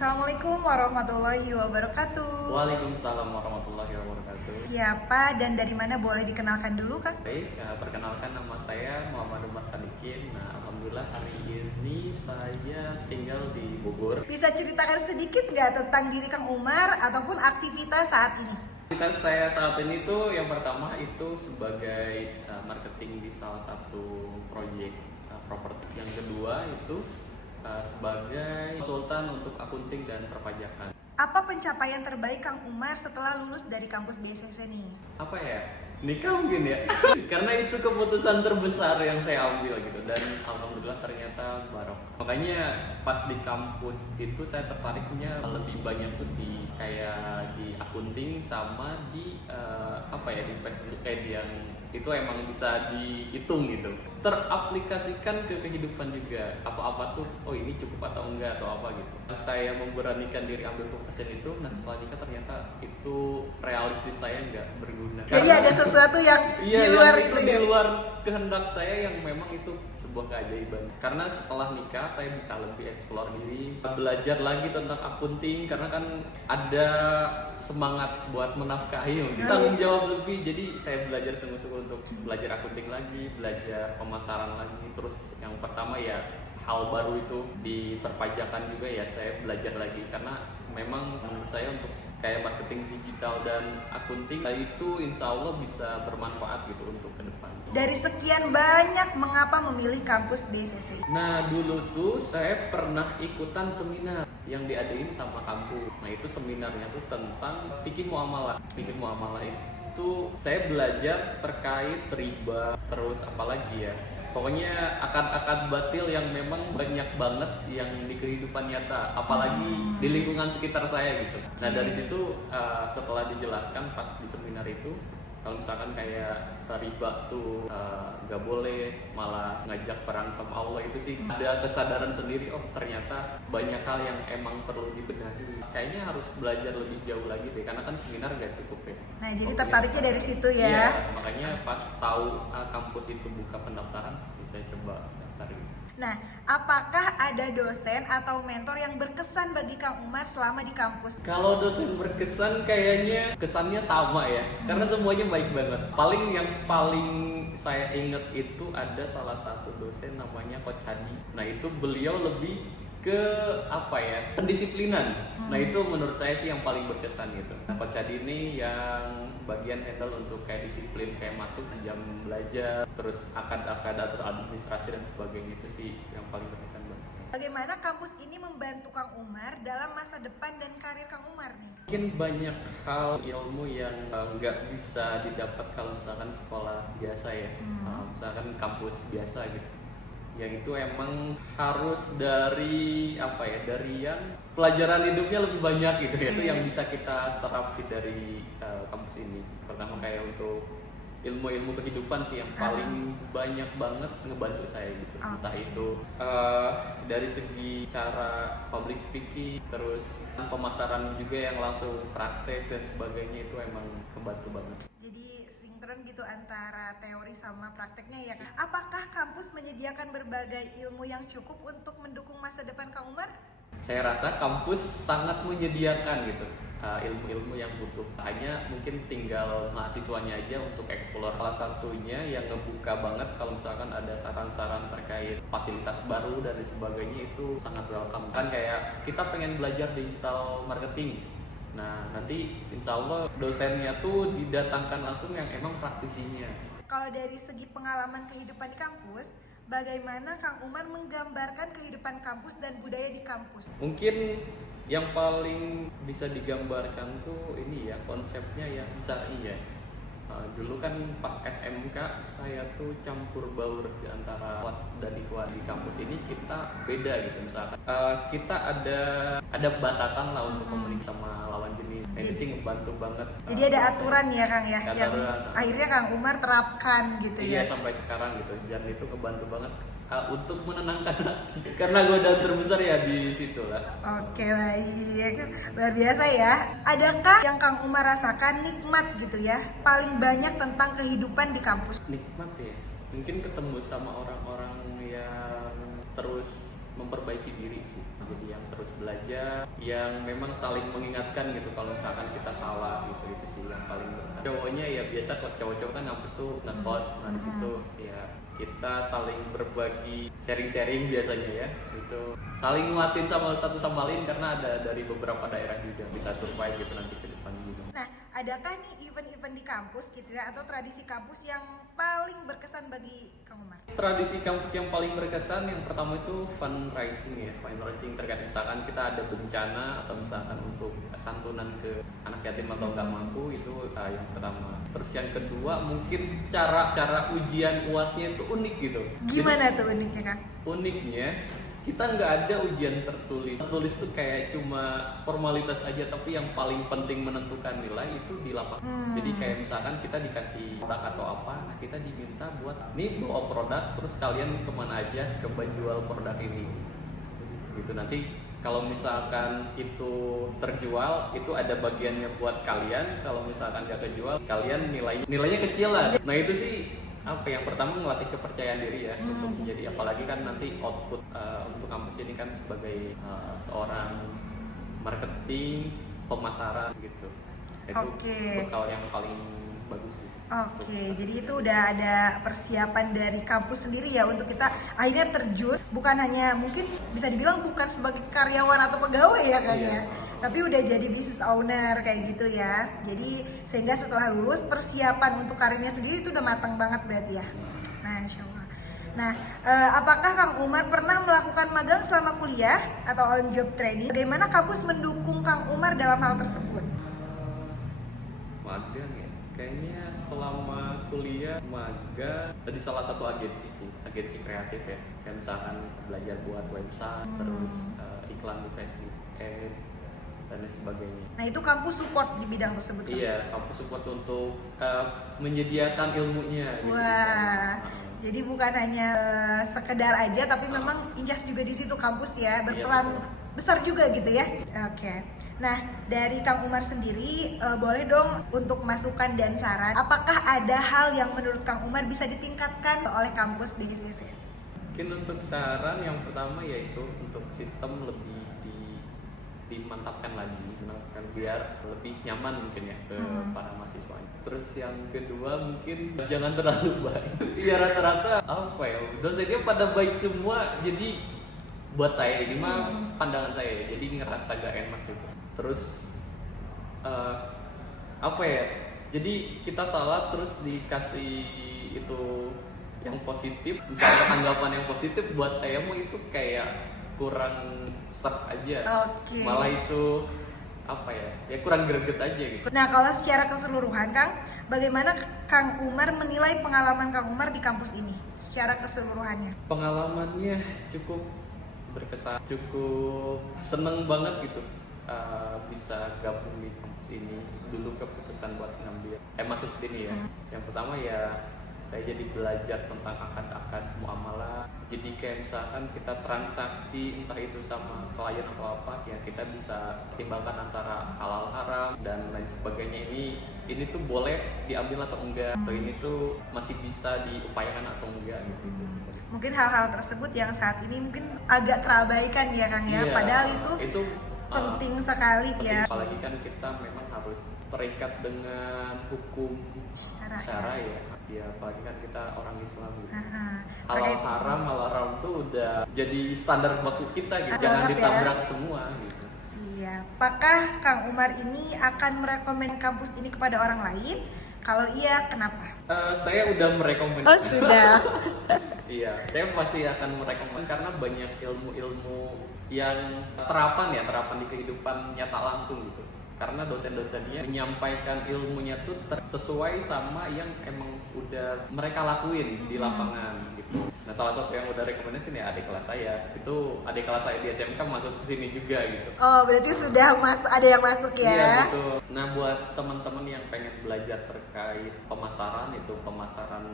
Assalamualaikum warahmatullahi wabarakatuh. Waalaikumsalam warahmatullahi wabarakatuh. Siapa dan dari mana boleh dikenalkan dulu, Kang? Baik, perkenalkan nama saya Muhammad Umar Sadikin. Nah, alhamdulillah hari ini saya tinggal di Bogor. Bisa ceritakan sedikit nggak tentang diri Kang Umar ataupun aktivitas saat ini? Aktivitas saya saat ini tuh yang pertama itu sebagai marketing di salah satu proyek properti. Yang kedua itu sebagai konsultan untuk akunting dan perpajakan. Apa pencapaian terbaik Kang Umar setelah lulus dari kampus BSS nih? Apa ya? Nikah mungkin ya. Karena itu keputusan terbesar yang saya ambil gitu, dan alhamdulillah ternyata barok. Makanya pas di kampus itu saya tertariknya lebih banyak tuh di kayak di akunting sama di di Facebook Ad yang itu emang bisa dihitung gitu, teraplikasikan ke kehidupan juga. Apa-apa tuh, oh ini cukup atau enggak atau apa gitu. Saya memberanikan diri ambil keputusan itu, nah setelah nikah ternyata itu realistis saya nggak berguna. Jadi ada sesuatu yang di luar yang itu di ya? luar kehendak saya yang memang itu sebuah keajaiban. Karena setelah nikah saya bisa lebih eksplor diri, belajar lagi tentang akunting karena kan ada semangat buat menafkahi, tanggung jawab lebih. Jadi saya belajar sungguh-sungguh untuk belajar akunting lagi, belajar pemasaran lagi. Terus yang pertama ya hal baru itu di perpajakan juga ya saya belajar lagi, karena memang menurut saya untuk kayak marketing digital dan akunting itu insya Allah bisa bermanfaat gitu untuk ke depan. Dari sekian banyak, mengapa memilih kampus BSS? Nah dulu tuh saya pernah ikutan seminar yang diadain sama kampus. Nah itu seminarnya tuh tentang fikih muamalah. Fikih muamalah itu saya belajar terkait riba, terus apalagi ya, pokoknya akad-akad batil yang memang banyak banget yang di kehidupan nyata, apalagi di lingkungan sekitar saya gitu. Nah dari situ setelah dijelaskan pas di seminar itu, kalau misalkan kayak riba tuh nggak boleh, malah ngajak perang sama Allah, itu sih ada kesadaran sendiri, oh ternyata banyak hal yang emang perlu dibenahi. Kayaknya harus belajar lebih jauh lagi deh, karena kan seminar gak cukup ya. Nah, jadi tertariknya dari situ ya? Iya, makanya pas tahu kampus itu buka pendaftaran, saya coba daftar gitu. Nah, apakah ada dosen atau mentor yang berkesan bagi Kang Umar selama di kampus? Kalau dosen berkesan kayaknya kesannya sama ya, karena semuanya baik banget. Yang paling saya inget itu ada salah satu dosen namanya Coach Hadi. Nah itu beliau lebih ke pendisiplinan. Nah itu menurut saya sih yang paling berkesan gitu. Coach Hadi ini yang bagian handle untuk kayak disiplin, kayak masuk jam belajar, terus akad-akad atau administrasi dan sebagainya, itu sih yang paling berkesan buat saya. Bagaimana kampus ini membantu Kang Umar dalam masa depan dan karir Kang Umar nih? Mungkin banyak hal ilmu yang nggak bisa didapat kalau misalkan sekolah biasa ya, misalkan kampus biasa gitu. Yang itu emang harus dari yang pelajaran hidupnya lebih banyak gitu ya. Itu yang bisa kita serap sih dari kampus ini. Pertama kayak untuk ilmu-ilmu kehidupan sih yang paling banyak banget ngebantu saya gitu. Entah itu dari segi cara public speaking, terus pemasaran juga yang langsung praktek dan sebagainya, itu emang ngebantu banget. Jadi sinkron gitu antara teori sama prakteknya ya. Apakah kampus menyediakan berbagai ilmu yang cukup untuk mendukung masa depan Kang Umar? Saya rasa kampus sangat menyediakan gitu ilmu-ilmu yang butuh. Hanya mungkin tinggal mahasiswanya aja untuk eksplor. Salah satunya yang ngebuka banget kalau misalkan ada saran-saran terkait fasilitas baru dan sebagainya, itu sangat welcome. Kan kayak kita pengen belajar digital marketing. Nah nanti insya Allah dosennya tuh didatangkan langsung yang emang praktisinya. Kalau dari segi pengalaman kehidupan di kampus, bagaimana Kang Umar menggambarkan kehidupan kampus dan budaya di kampus? Mungkin yang paling bisa digambarkan tuh ini ya, konsepnya yang syar'i ya. Dulu kan pas SMK saya tuh campur baur di antara dan ikhwan. Di kampus ini kita beda gitu, misalkan kita ada batasan lah untuk komunikasi sama lawan jenis. Ini sih ngebantu banget. Jadi ada aturan ya Kang ya, yang Aturan. akhirnya Kang Umar terapkan gitu ya? Iya, sampai sekarang gitu, dan itu ngebantu banget untuk menenangkan hati, karena godaan terbesar ya di situ lah. Oke, baik, luar biasa ya. Adakah yang Kang Umar rasakan nikmat gitu ya, paling banyak tentang kehidupan di kampus? Nikmat ya, mungkin ketemu sama orang-orang yang terus memperbaiki diri sih. Jadi yang terus belajar, yang memang saling mengingatkan gitu kalau misalkan kita salah gitu, itu sih yang paling berkesan. Cowoknya ya biasa, kalau cowok-cowok kan ngampus tuh ngekos, nah di situ ya kita saling berbagi, sharing-sharing biasanya ya, itu saling nguatin sama satu sama lain karena ada dari beberapa daerah juga bisa survive gitu nanti ke depan juga. Nah, adakah nih event-event di kampus gitu ya, atau tradisi kampus yang paling berkesan bagi Kang Umar? Tradisi kampus yang paling berkesan yang pertama itu fundraising ya, fundraising terkait misalkan kita ada bencana atau misalkan untuk santunan ke anak yatim atau nggak mampu, itu yang pertama. Terus yang kedua mungkin cara ujian UASnya itu unik gitu. Gimana tuh uniknya Kang? Uniknya kita nggak ada ujian tertulis. Tertulis tuh kayak cuma formalitas aja, tapi yang paling penting menentukan nilai itu di lapangan. Jadi kayak misalkan kita dikasih produk atau apa, nah kita diminta buat nih bawa produk, terus kalian kemana aja coba jual produk ini. Gitu nanti kalau misalkan itu terjual, itu ada bagiannya buat kalian. Kalau misalkan nggak kejual, kalian nilainya kecil lah. Nah itu sih apa yang pertama ngelatih kepercayaan diri ya untuk menjadi, apalagi kan nanti output untuk kampus ini kan sebagai seorang marketing, pemasaran gitu. Itu bekal yang paling bagus sih. Jadi itu udah ada persiapan dari kampus sendiri ya untuk kita akhirnya terjun, bukan hanya mungkin bisa dibilang bukan sebagai karyawan atau pegawai ya kan ya, tapi udah jadi business owner kayak gitu ya. Jadi sehingga setelah lulus persiapan untuk karirnya sendiri itu udah matang banget berarti ya. Masya Allah. Nah, apakah Kang Umar pernah melakukan magang selama kuliah atau on job training? Bagaimana kampus mendukung Kang Umar dalam hal tersebut? Magang ya, kayaknya selama kuliah magang di salah satu agensi kreatif ya, kayak misalkan belajar buat website, terus iklan di Facebook Ad dan lain sebagainya. Nah itu kampus support di bidang tersebut kan? Iya, kampus support untuk menyediakan ilmunya gitu. Wah, jadi bukan hanya sekedar aja, tapi memang Incas juga di situ kampus ya, berperan besar juga gitu ya. Nah, dari Kang Umar sendiri, boleh dong untuk masukan dan saran. Apakah ada hal yang menurut Kang Umar bisa ditingkatkan oleh kampus DSIC? Mungkin untuk saran yang pertama yaitu untuk sistem lebih dimantapkan lagi, biar lebih nyaman mungkin ya ke para mahasiswa. Terus yang kedua mungkin jangan terlalu baik. Iya rata-rata apa ya, dosennya pada baik semua, jadi buat saya ini mah pandangan saya, jadi ngerasa gak enak gitu. Terus apa ya, jadi kita salah terus dikasih itu yang positif, misalnya tanggapan yang positif, buat saya mau itu kayak kurang serk aja. Malah itu apa ya kurang greget aja gitu. Nah kalau secara keseluruhan Kang, bagaimana Kang Umar menilai pengalaman Kang Umar di kampus ini secara keseluruhannya? Pengalamannya cukup berkesan, cukup seneng banget gitu bisa gabung di kampus ini. Dulu keputusan buat ngambil masuk sini ya. Yang pertama ya saya jadi belajar tentang akad-akad muamalah. Jadi kayak misalkan kita transaksi entah itu sama klien atau apa, ya kita bisa pertimbangkan antara halal haram dan lain sebagainya. Ini tuh boleh diambil atau enggak, atau ini tuh masih bisa diupayakan atau enggak gitu. Mungkin hal-hal tersebut yang saat ini mungkin agak terabaikan ya Kang ya, padahal itu penting sekali ya. Apalagi kan kita memang harus terikat dengan hukum syara ya, apalagi kan kita orang Islam gitu. Halal haram tuh udah jadi standar baku kita gitu, jangan ditabrak semua gitu. Siap. Apakah Kang Umar ini akan merekomend kampus ini kepada orang lain? Kalau iya, kenapa? Saya udah merekomend. Oh sudah. Iya, saya pasti akan merekomend karena banyak ilmu-ilmu yang terapan di kehidupan nyata langsung gitu. Karena dosen-dosennya menyampaikan ilmunya tuh sesuai sama yang emang udah mereka lakuin di lapangan gitu. Nah salah satu yang udah rekomendasi nih adik kelas saya, itu adik kelas saya di SMK masuk ke sini juga gitu. Oh berarti sudah ada yang masuk ya? Iya gitu. Nah buat teman-teman yang pengen belajar terkait pemasaran, itu pemasaran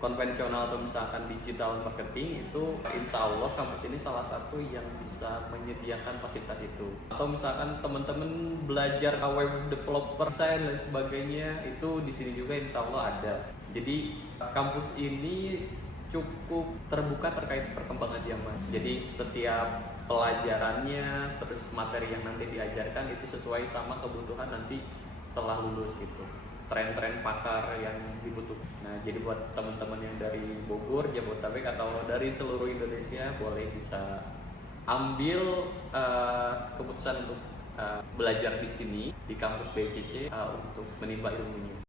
konvensional atau misalkan digital marketing, itu insya Allah kampus ini salah satu yang bisa menyediakan fasilitas itu. Atau misalkan teman-teman belajar web developer, design dan sebagainya, itu di sini juga insya Allah ada. Jadi kampus ini cukup terbuka terkait perkembangan zaman. Jadi setiap pelajarannya, terus materi yang nanti diajarkan itu sesuai sama kebutuhan nanti setelah lulus gitu. Tren-tren pasar yang dibutuhkan. Nah, jadi buat teman-teman yang dari Bogor, Jabodetabek atau dari seluruh Indonesia boleh bisa ambil keputusan untuk belajar di sini di kampus BCC untuk menimba ilmunya.